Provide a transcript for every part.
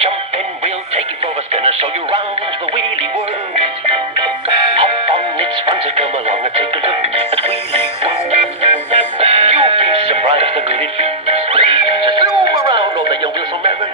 Jump in, we'll take you for a spinner, show you round the wheelie world. Hop on, it's fun to come along and take a look at Wheelie World. You'll be surprised the good it feels to zoom around all the young wheels so merrily.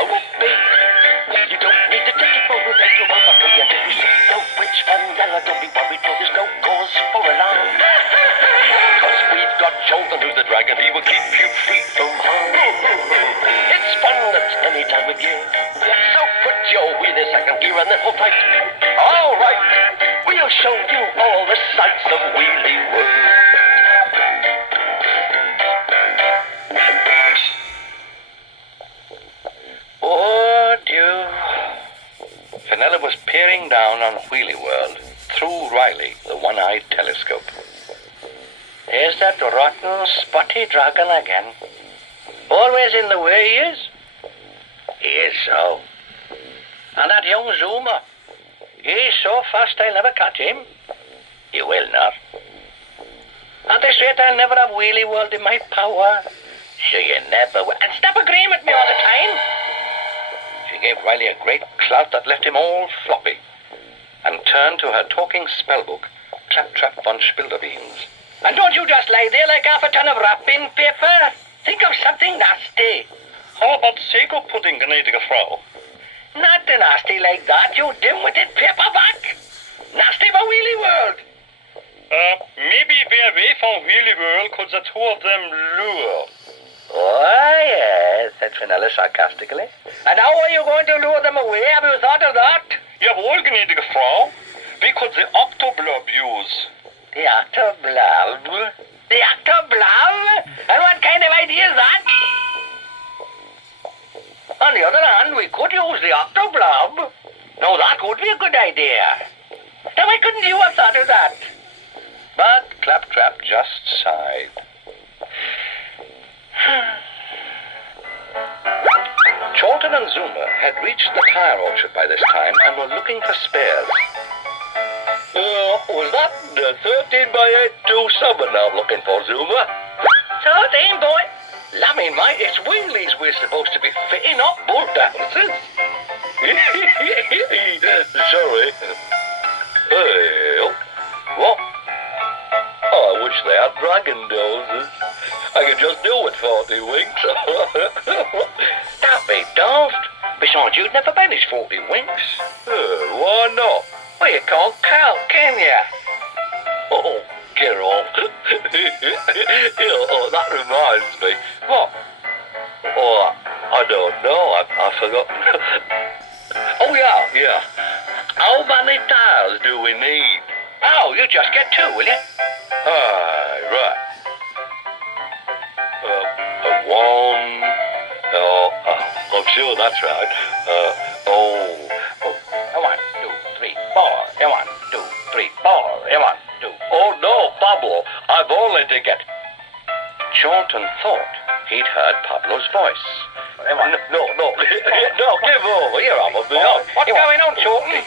Oh, whoopee! You don't need to take it for a take you on for free, and if you see no rich vanilla, don't be worried, for there's no cause for alarm. 'Cause we've got Jolton, who's the dragon, he will keep you free from harm. It's fun at any time of year, so put your wheel in second gear and then hold tight. All right, we'll show you all the sights of Wheelie World. Oh, dear. Fenella was peering down on Wheelie World through Riley, the one-eyed telescope. There's that rotten, spotty dragon again. Always in the way he is. He is so. And that young Zoomer. He's so fast I'll never catch him. You will not. And they say I'll never have Wheelie World in my power. So you never will. And stop agreeing with me all the time. She gave Riley a great clout that left him all floppy, and turned to her talking spellbook, Claptrap von Spilderbeans. And don't you just lie there like half a ton of wrapping paper. Think of something nasty. How about sago pudding, gnädige Frau? Not nasty like that, you dim-witted paperback. Nasty for Wheelie World. Maybe we're away from Wheelie World could the two of them lure. Oh, yes, said Fenella sarcastically. And how are you going to lure them away? Have you thought of that? Jawohl, gnädige Frau. We could the octoblob use. The octoblob? The octoblob? And what kind of idea is that? On the other hand, we could use the octoblob. Now, that would be a good idea. Now, why couldn't you have thought of that? But Claptrap just sighed. Chorlton and Zoomer had reached the tire orchard by this time and were looking for spares. Was that the 13 by 8 2-7 I'm looking for, Zoomer? 13, boy. Lammy, mate, it's Wheelies we're supposed to be fitting up bull dances. Sorry. Hey, what? Oh, I wish they had dragon noses. I could just do with 40 winks. Don't be daft. Besides, you'd never manage 40 winks. Why not? Well, you can't count, can you? Oh, get off. That reminds me. What? Oh, I don't know. I forgot. Oh, yeah. How many tires do we need? Oh, you just get 2, will you? Right. One. I'm sure that's right. 1, 2, 3, 4. 1, 2, 3, 4. 1, 2. Oh no, Pablo. I've only to get. Chorlton thought he'd heard Pablo's voice. No, give over. Here, I'm a bit on. What's going on, Chorlton?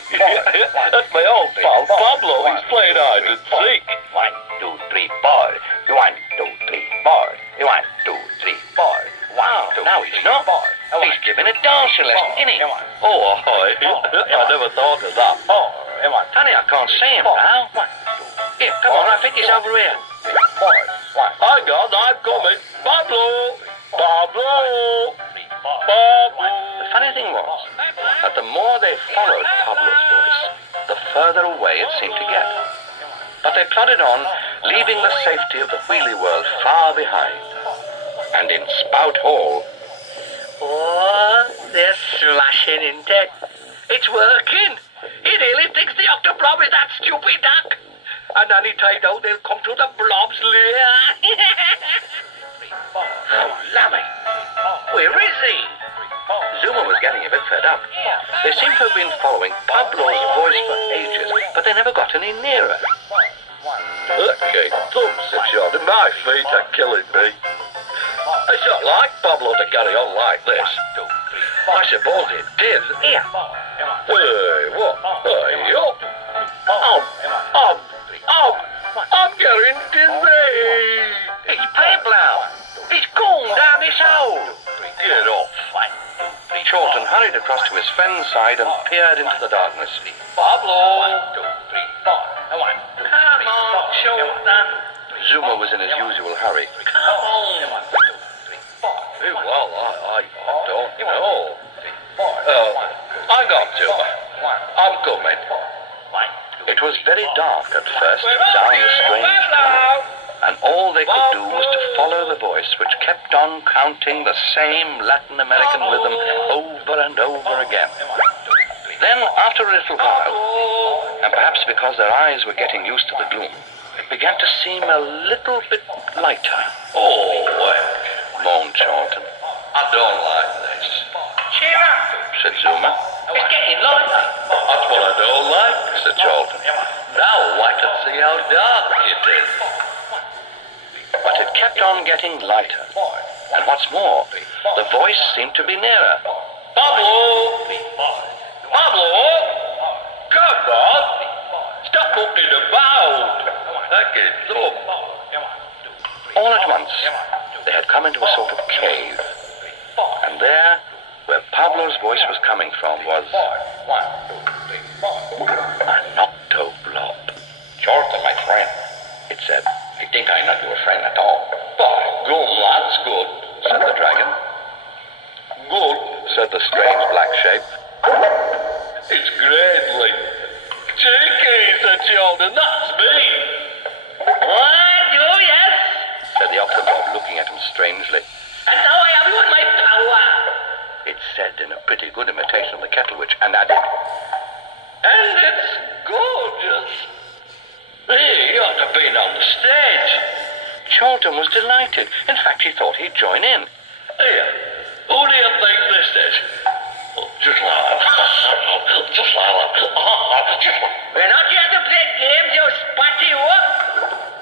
That's my old pal, Pablo. He's playing hide and seek. 1, 2, 3, 4. 1, 2, 3, 4. 1, 2, 3, 4. Wow, Now he's not. He's giving a dancing lesson, isn't he? Oh, I never thought of that. Honey, I can't see him now. Here, come on, I'll fit this over here. Hang on, I'm coming. Pablo. The funny thing was that the more they followed Pablo's voice, the further away it seemed to get. But they plodded on, leaving the safety of the Wheelie World far behind. And in Spout Hall, Oh, they're slashing in tech. It's working. He really thinks the octoblob is that stupid duck. And any time now they'll come to the blob's lair. Oh, Lammy. Where is he? Zoomer was getting a bit fed up. They seemed to have been following Pablo's voice for ages, but they never got any nearer. Okay, thumps it, John. My feet are killing me. It's not like Pablo to carry on like this. I suppose it did. Here. Hey, what? Hey, up. I'm getting dizzy. It's Pablo. hurried across to his friend's side and peered into the darkness. Pablo! 1, 2, 3, 4. 1, 2, 3, 4. Come on, Jordan. Zuma was in his usual hurry. Come on. 1, 2, 3, 4. Well, I don't know. Hang on, Zuma. I'm coming. It was very dark at first down the strange tunnel, and all they could do was to follow the voice which kept on counting the same Latin American rhythm over and over again. Then, after a little while, and perhaps because their eyes were getting used to the gloom, it began to seem a little bit lighter. Oh, well. Moaned Charlton. I don't like this. Cheer up, Said Zuma. it's getting lighter. That's what I don't like, said Charlton. Now I can see how dark it is. But it kept on getting lighter. And what's more, the voice seemed to be nearer. Pablo! Pablo! Come on! Stop walking about! That gets up. All at once, they had come into a sort of cave. And there, where Pablo's voice was coming from, was an octoblob. Charlton, my friend. It said. I think I'm not your friend at all. But go, lads, good. Said the dragon. Good. Said the strange black shape. It's greatly. Cheeky, said Charlton. That's me. What? Oh, yes. Said the octoblob, looking at him strangely. And now I have you in my power. It said in a pretty good imitation of the kettle witch, and added, And it's gorgeous. Hey, you ought to have been on the stage. Charlton was delighted. In fact, he thought he'd join in. Here, who do you think this is? Just like that. Just like that. We're not here to play games, you spotty whoop.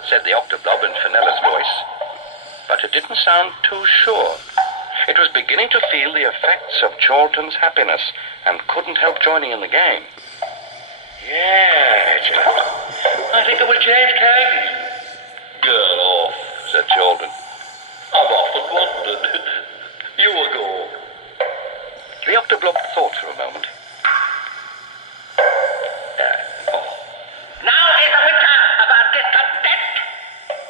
Said the octoblob in Fenella's voice. But it didn't sound too sure. It was beginning to feel the effects of Charlton's happiness and couldn't help joining in the game. Yeah, I think it was James Cagney. Get off, Said Charlton. I've often wondered. You will go. The octoblob thought for a moment. Now is the winter of our discontent.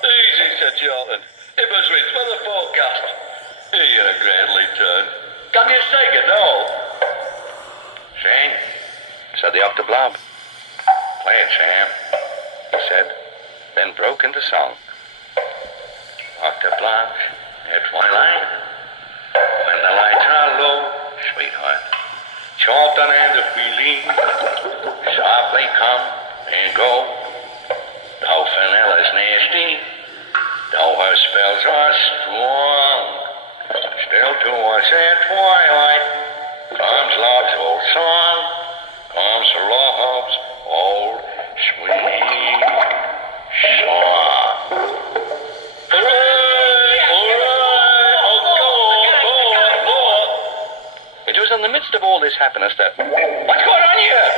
Easy, said Charlton. It was reached for the forecast. You're a greatly turn. Can you sing it now? Sing. Said the octoblob. Play it, Sam. He said, then broke into song. Octoblob, at twilight, when the lights are low, sweetheart, Charlton and the feeling softly come and go. Though Fenella's nasty, though her spells are strong, still to us at twilight comes love's old song, comes love's old sweet song. It was in the midst of all this happiness that What's going on here?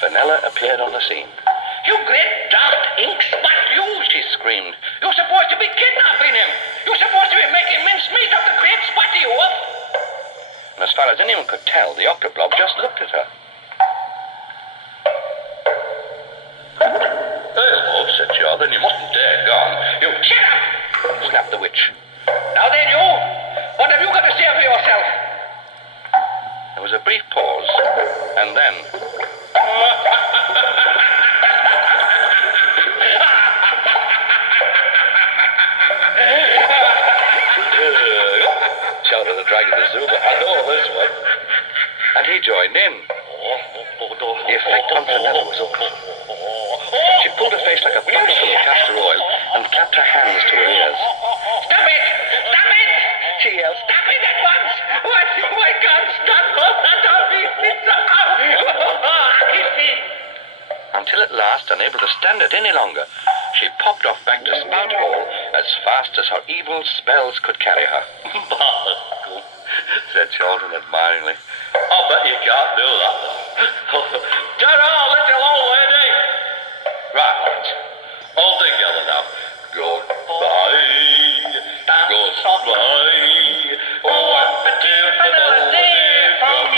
Fenella appeared on the scene. You great daft ink spot, you! She screamed. You're supposed to be kidnapping him! You're supposed to be making mincemeat of the great spotty wolf! And as far as anyone could tell, the octoblob just looked at her. Hello, said Charlton. You mustn't dare gone. You shut up! Snapped the witch. Now then, you! What have you got to say for yourself? There was a brief pause, and then shouted the dragon to Zuma. I know this one. And he joined in. The effect on Fenella was awful. She pulled her face like a bucket full of castor oil and clapped her hands to her ears. Stop it! Stop it! She yelled, Stop it at once! What? Oh, I can't stand for that! until at last, unable to stand it any longer, she popped off back to Spout Hall as fast as her evil spells could carry her. Barnacle, said Charlton admiringly. I'll bet you can't do that. Ta-ra, little old lady! Right, lads. All together now. Goodbye. Goodbye. Oh, what a dear from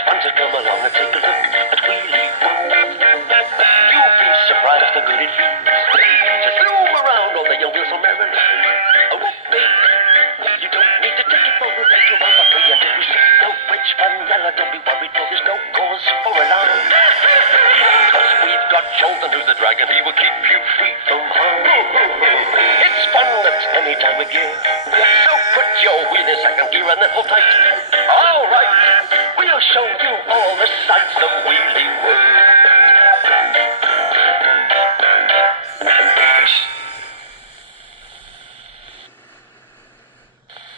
it's fun to come along and take a look at Wheelie World. You'll be surprised how good it feels to zoom around on the young wheels so merrily. Oh, whoopee. You don't need to take it for a take you on for free. And if you see no rich vanilla, don't be worried, for there's no cause for alarm. Cause we've got Jolton, who's the dragon, he will keep you free from harm. It's fun at any time of year, so put your wheel in second gear and then hold tight. All right, we'll show you all the sights of